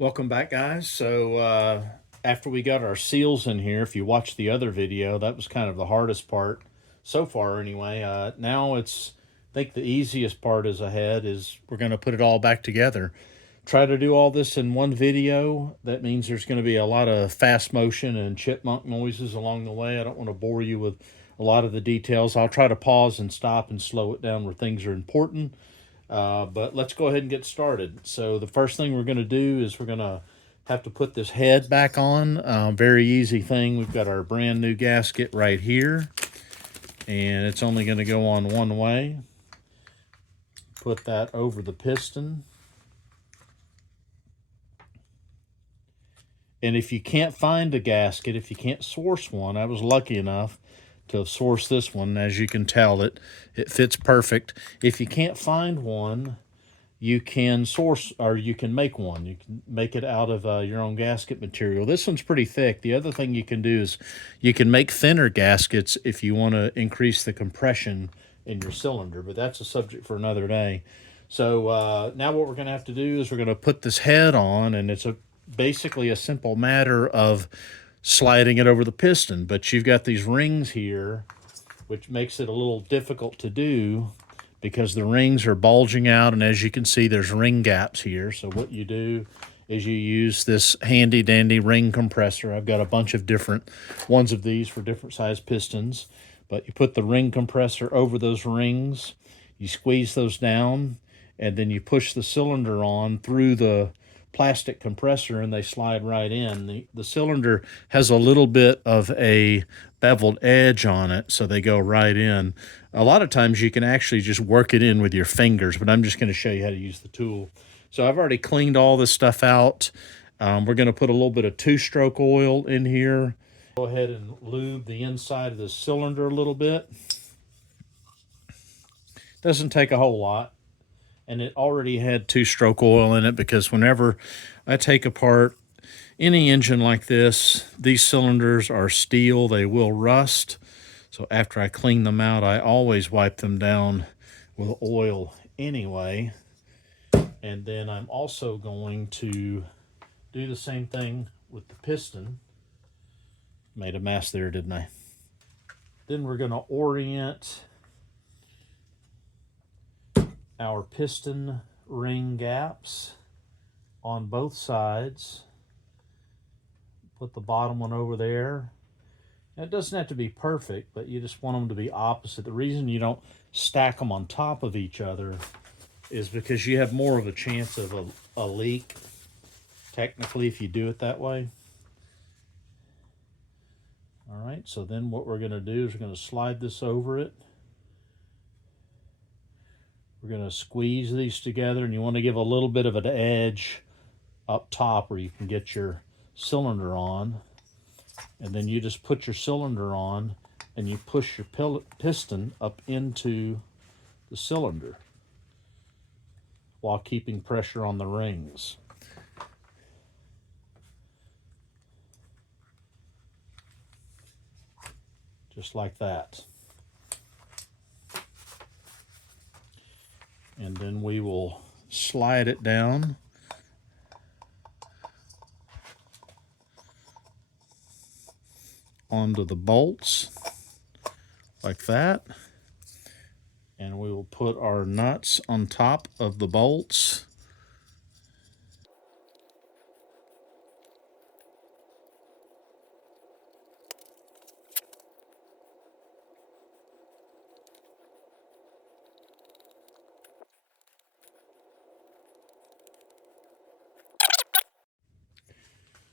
Welcome back, guys. So after we got our seals in here, if you watched the other video, that was kind of the hardest part so far anyway. Now I think the easiest part is ahead is we're going to put it all back together. Try to do all this in one video. That means there's going to be a lot of fast motion and chipmunk noises along the way. I don't want to bore you with a lot of the details. I'll try to pause and stop and slow it down where things are important. But let's go ahead and get started. So the first thing we're going to do is we're going to have to put this head back on. Very easy thing. We've got our brand new gasket right here, and it's only going to go on one way. Put that over the piston. And if you can't find a gasket, if you can't source one, I was lucky enough to have sourced this one. As you can tell, it fits perfect. If you can't find one, you can source, or you can make one. You can make it out of your own gasket material. This one's pretty thick. The other thing you can do is you can make thinner gaskets if you want to increase the compression in your cylinder, but that's a subject for another day. So now what we're going to have to do is we're going to put this head on, and it's basically a simple matter of sliding it over the piston. But you've got these rings here, which makes it a little difficult to do because the rings are bulging out, and as you can see, there's ring gaps here. So what you do is you use this handy dandy ring compressor. I've got a bunch of different ones of these for different size pistons, but you put the ring compressor over those rings, you squeeze those down, and then you push the cylinder on through the plastic compressor and they slide right in. The cylinder has a little bit of a beveled edge on it, so they go right in. A lot of times you can actually just work it in with your fingers, but I'm just going to show you how to use the tool. So I've already cleaned all this stuff out. We're going to put a little bit of two-stroke oil in here. Go ahead and lube the inside of the cylinder a little bit. Doesn't take a whole lot. And it already had two-stroke oil in it because whenever I take apart any engine like this, these cylinders are steel. They will rust. So after I clean them out, I always wipe them down with oil anyway. And then I'm also going to do the same thing with the piston. Made a mess there, didn't I? Then we're going to orient our piston ring gaps on both sides. Put the bottom one over there. Now, it doesn't have to be perfect, but you just want them to be opposite. The reason you don't stack them on top of each other is because you have more of a chance of a leak, technically, if you do it that way. All right, so then what we're going to do is we're going to slide this over it. We're going to squeeze these together, and you want to give a little bit of an edge up top where you can get your cylinder on. And then you just put your cylinder on and you push your piston up into the cylinder while keeping pressure on the rings. Just like that. And then we will slide it down onto the bolts like that. And we will put our nuts on top of the bolts.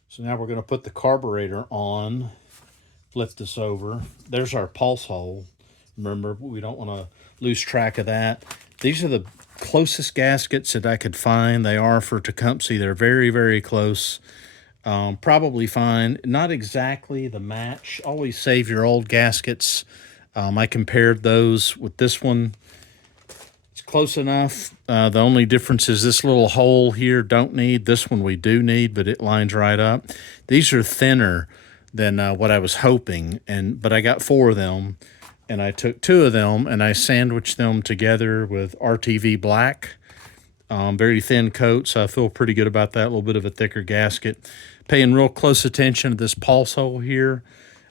So now we're going to put the carburetor on, flip this over. There's our pulse hole. Remember, we don't want to lose track of that. These are the closest gaskets that I could find. They are for Tecumseh. They're very, very close. Probably fine. Not exactly the match. Always save your old gaskets. I compared those with this one. It's close enough. The only difference is this little hole here don't need. This one we do need, but it lines right up. These are thinner than what I was hoping, but I got 4 of them, and I took 2 of them and I sandwiched them together with RTV black. Very thin coat, so I feel pretty good about that. A little bit of a thicker gasket. Paying real close attention to this pulse hole here.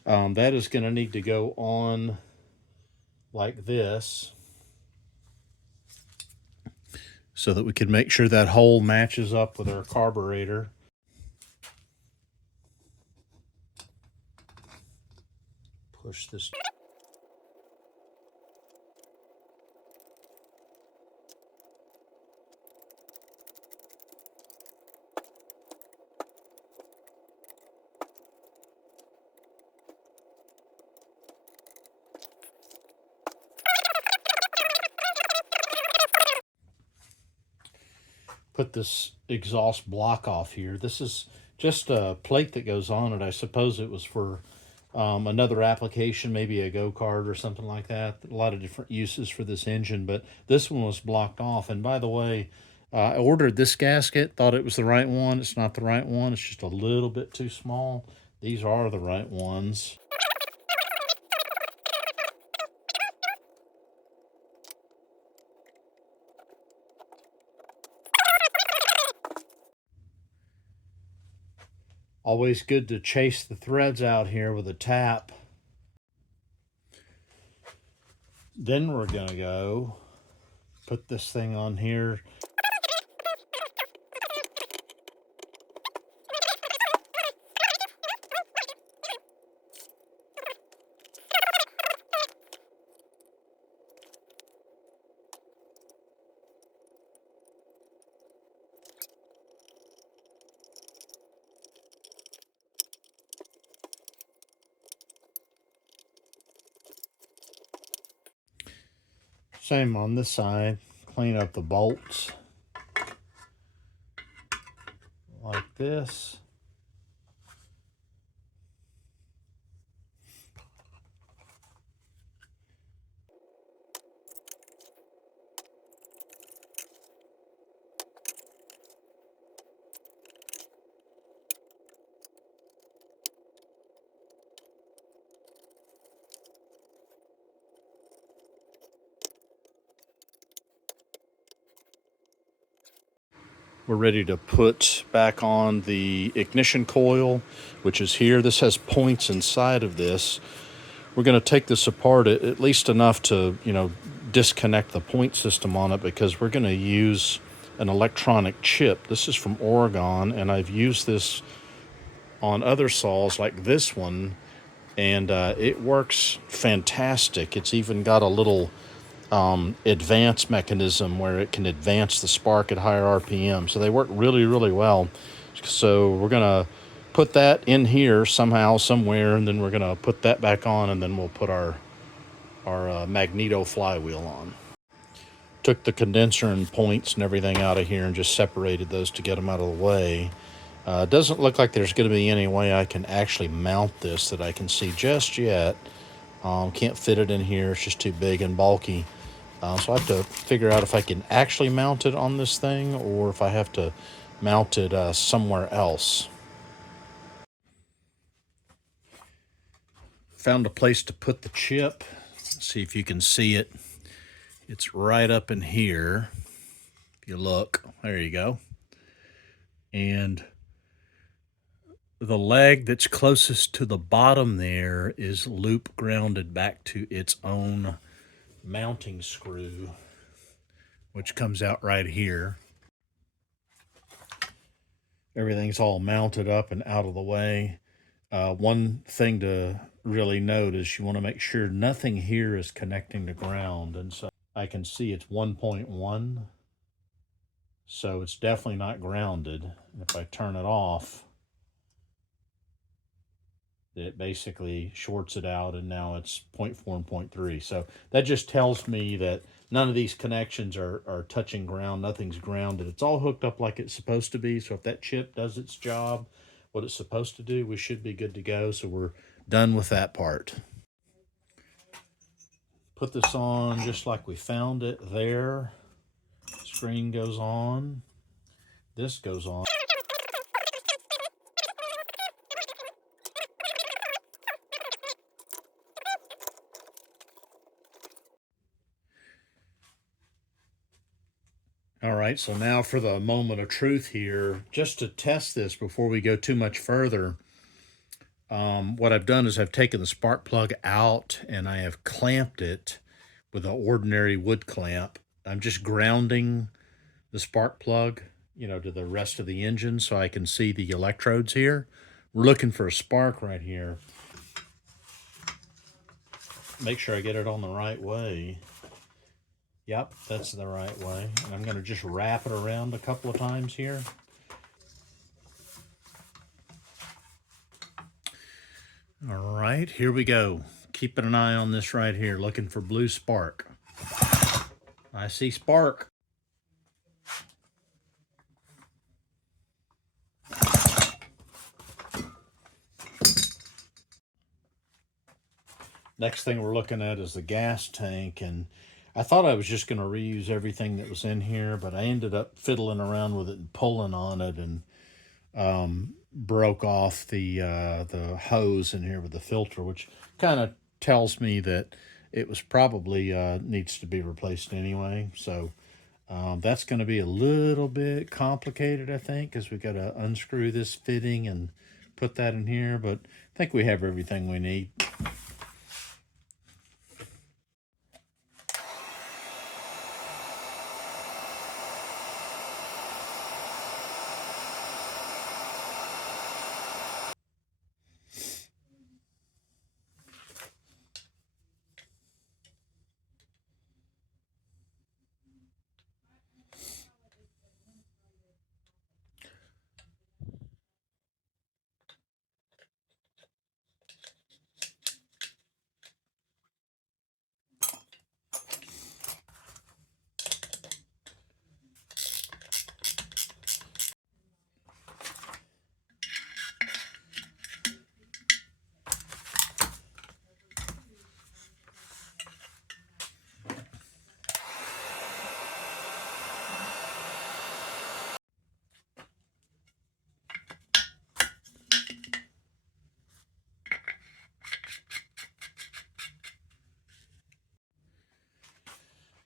That is going to need to go on like this so that we can make sure that hole matches up with our carburetor. Push this. Put this exhaust block off here. This is just a plate that goes on it. I suppose it was for another application, maybe a go-kart or something like that. A lot of different uses for this engine, but this one was blocked off. And by the way, I ordered this gasket, thought it was the right one. It's not the right one. It's just a little bit too small. These are the right ones. Always good to chase the threads out here with a tap. Then we're going to go put this thing on here. Same on this side. Clean up the bolts like this. We're ready to put back on the ignition coil, which is here. This has points inside of this. We're going to take this apart at least enough to, disconnect the point system on it, because we're going to use an electronic chip. This is from Oregon, and I've used this on other saws like this one, and it works fantastic. It's even got a little advance mechanism where it can advance the spark at higher RPM. So they work really, really well. So we're going to put that in here somehow, somewhere, and then we're going to put that back on, and then we'll put our magneto flywheel on. Took the condenser and points and everything out of here and just separated those to get them out of the way. Doesn't look like there's going to be any way I can actually mount this that I can see just yet. Can't fit it in here. It's just too big and bulky. So I have to figure out if I can actually mount it on this thing or if I have to mount it somewhere else. Found a place to put the chip. Let's see if you can see it. It's right up in here. If you look, there you go. And the leg that's closest to the bottom there is loop grounded back to its own mounting screw, which comes out right here. Everything's all mounted up and out of the way. One thing to really note is you want to make sure nothing here is connecting to ground. And so I can see it's 1.1. So it's definitely not grounded. And if I turn it off, it basically shorts it out, and now it's 0.4 and 0.3. So that just tells me that none of these connections are touching ground. Nothing's grounded. It's all hooked up like it's supposed to be. So if that chip does its job, what it's supposed to do, we should be good to go. So we're done with that part. Put this on just like we found it there. Screen goes on. This goes on. All right, so now for the moment of truth here, just to test this before we go too much further. What I've done is I've taken the spark plug out and I have clamped it with an ordinary wood clamp. I'm just grounding the spark plug, to the rest of the engine so I can see the electrodes here. We're looking for a spark right here. Make sure I get it on the right way. Yep, that's the right way. And I'm going to just wrap it around a couple of times here. All right, here we go. Keeping an eye on this right here, looking for blue spark. I see spark. Next thing we're looking at is the gas tank, and I thought I was just going to reuse everything that was in here, but I ended up fiddling around with it and pulling on it, and broke off the hose in here with the filter, which kind of tells me that it was probably needs to be replaced anyway. So that's going to be a little bit complicated, I think, because we got to unscrew this fitting and put that in here, but I think we have everything we need.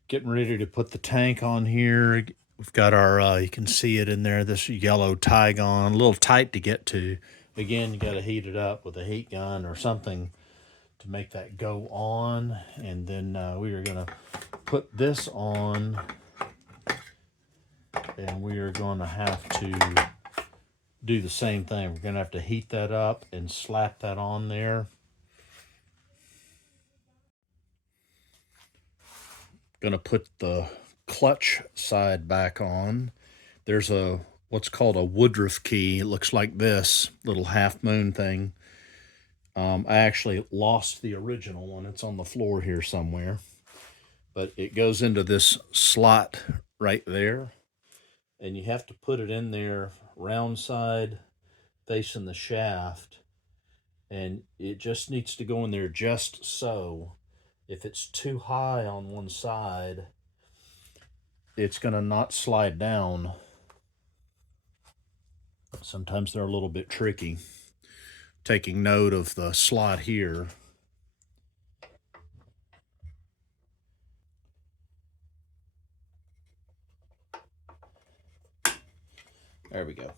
Getting ready to put the tank on here. We've got our, you can see it in there, this yellow Tygon, a little tight to get to. Again, you got to heat it up with a heat gun or something to make that go on. And then we are going to put this on, and we are going to have to do the same thing. We're going to have to heat that up and slap that on there. Going to put the clutch side back on. There's a what's called a Woodruff key. It looks like this little half moon thing. I actually lost the original one. It's on the floor here somewhere. But it goes into this slot right there. And you have to put it in there round side facing the shaft. And it just needs to go in there just so. If it's too high on one side, it's going to not slide down. Sometimes they're a little bit tricky. Taking note of the slot here. There we go.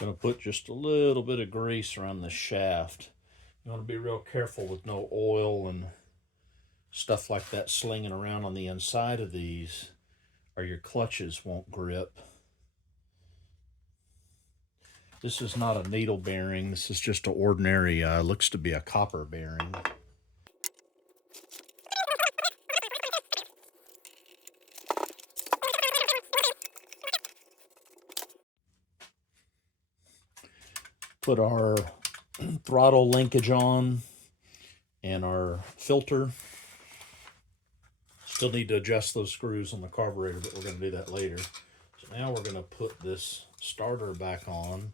Going to put just a little bit of grease around the shaft. You want to be real careful with no oil and stuff like that slinging around on the inside of these, or your clutches won't grip. This is not a needle bearing. This is just an ordinary, looks to be a copper bearing. Put our throttle linkage on and our filter. Still need to adjust those screws on the carburetor, but we're going to do that later. So now we're going to put this starter back on.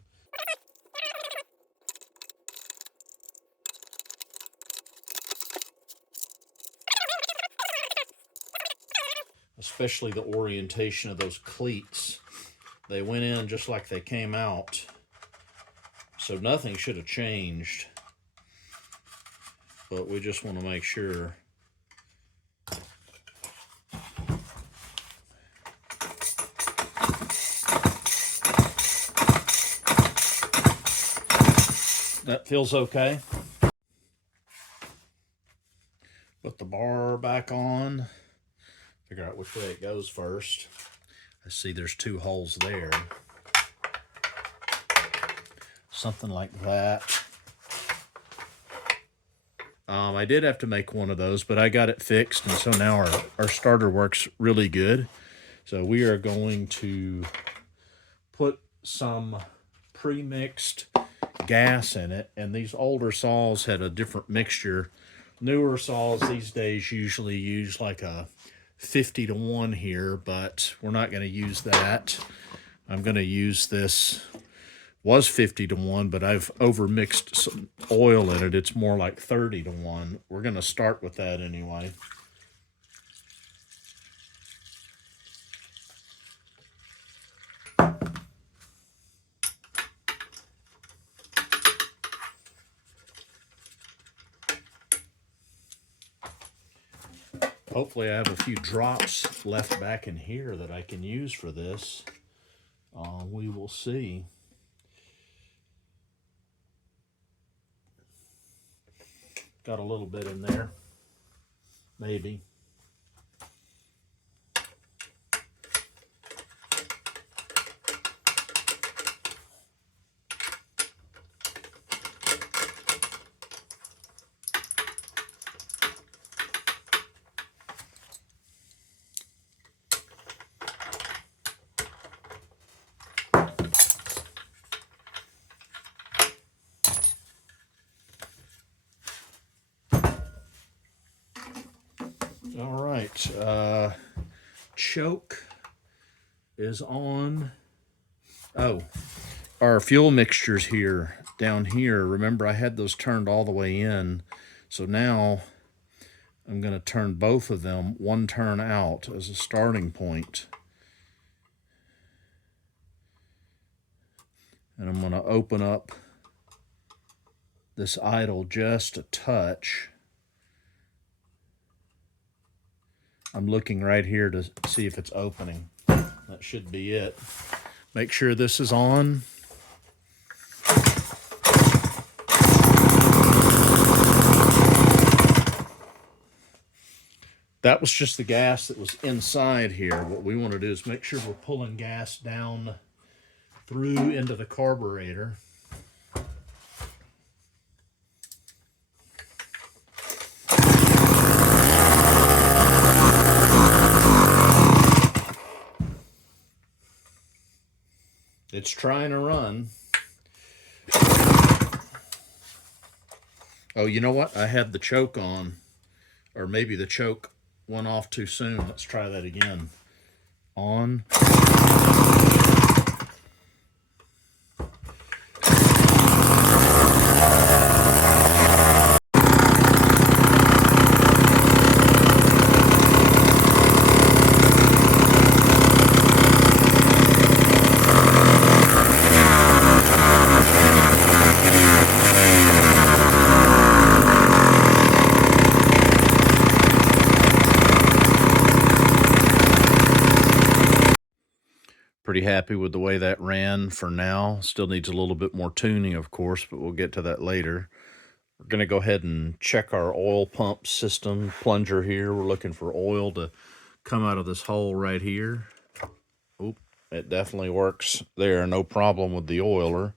Especially the orientation of those cleats. They went in just like they came out. So nothing should have changed. But we just want to make sure. That feels okay. Put the bar back on. Figure out which way it goes first. I see there's 2 holes there. Something like that. I did have to make one of those, but I got it fixed, and so now our starter works really good. So we are going to put some pre-mixed gas in it, and these older saws had a different mixture. Newer saws these days usually use like a 50-to-1 here, but we're not going to use that. I'm going to use this, was 50-to-1, but I've overmixed some oil in it. It's more like 30-to-1. We're going to start with that anyway. Hopefully I have a few drops left back in here that I can use for this. We will see. Got a little bit in there, maybe. All right, choke is on. Oh, our fuel mixtures here, down here. Remember, I had those turned all the way in. So now I'm going to turn both of them 1 turn out as a starting point. And I'm going to open up this idle just a touch. I'm looking right here to see if it's opening. That should be it. Make sure this is on. That was just the gas that was inside here. What we want to do is make sure we're pulling gas down through into the carburetor. It's trying to run. Oh, you know what? I had the choke on, or maybe the choke went off too soon. Let's try that again. On. Pretty happy with the way that ran for now. Still needs a little bit more tuning, of course, but we'll get to that later. We're going to go ahead and check our oil pump system plunger here. We're looking for oil to come out of this hole right here. Oop, it definitely works there. No problem with the oiler.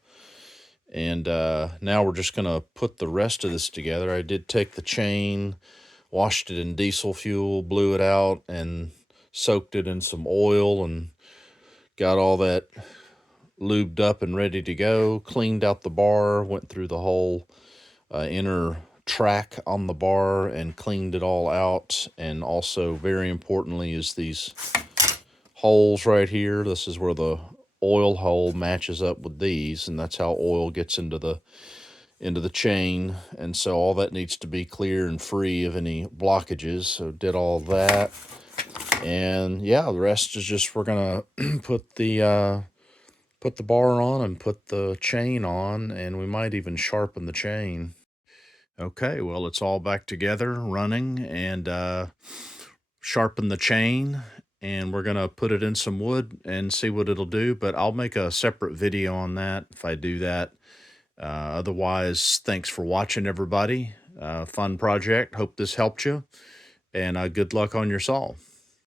And now we're just going to put the rest of this together. I did take the chain, washed it in diesel fuel, blew it out, and soaked it in some oil, and got all that lubed up and ready to go. Cleaned out the bar, went through the whole inner track on the bar and cleaned it all out. And also, very importantly, is these holes right here. This is where the oil hole matches up with these, and that's how oil gets into the chain. And so all that needs to be clear and free of any blockages. So did all that. And yeah, the rest is just, we're gonna put the bar on and put the chain on, and we might even sharpen the chain. Okay, well, it's all back together, running, and sharpen the chain, and we're gonna put it in some wood and see what it'll do. But I'll make a separate video on that if I do that. Otherwise, thanks for watching, everybody. Fun project. Hope this helped you, and good luck on your saw.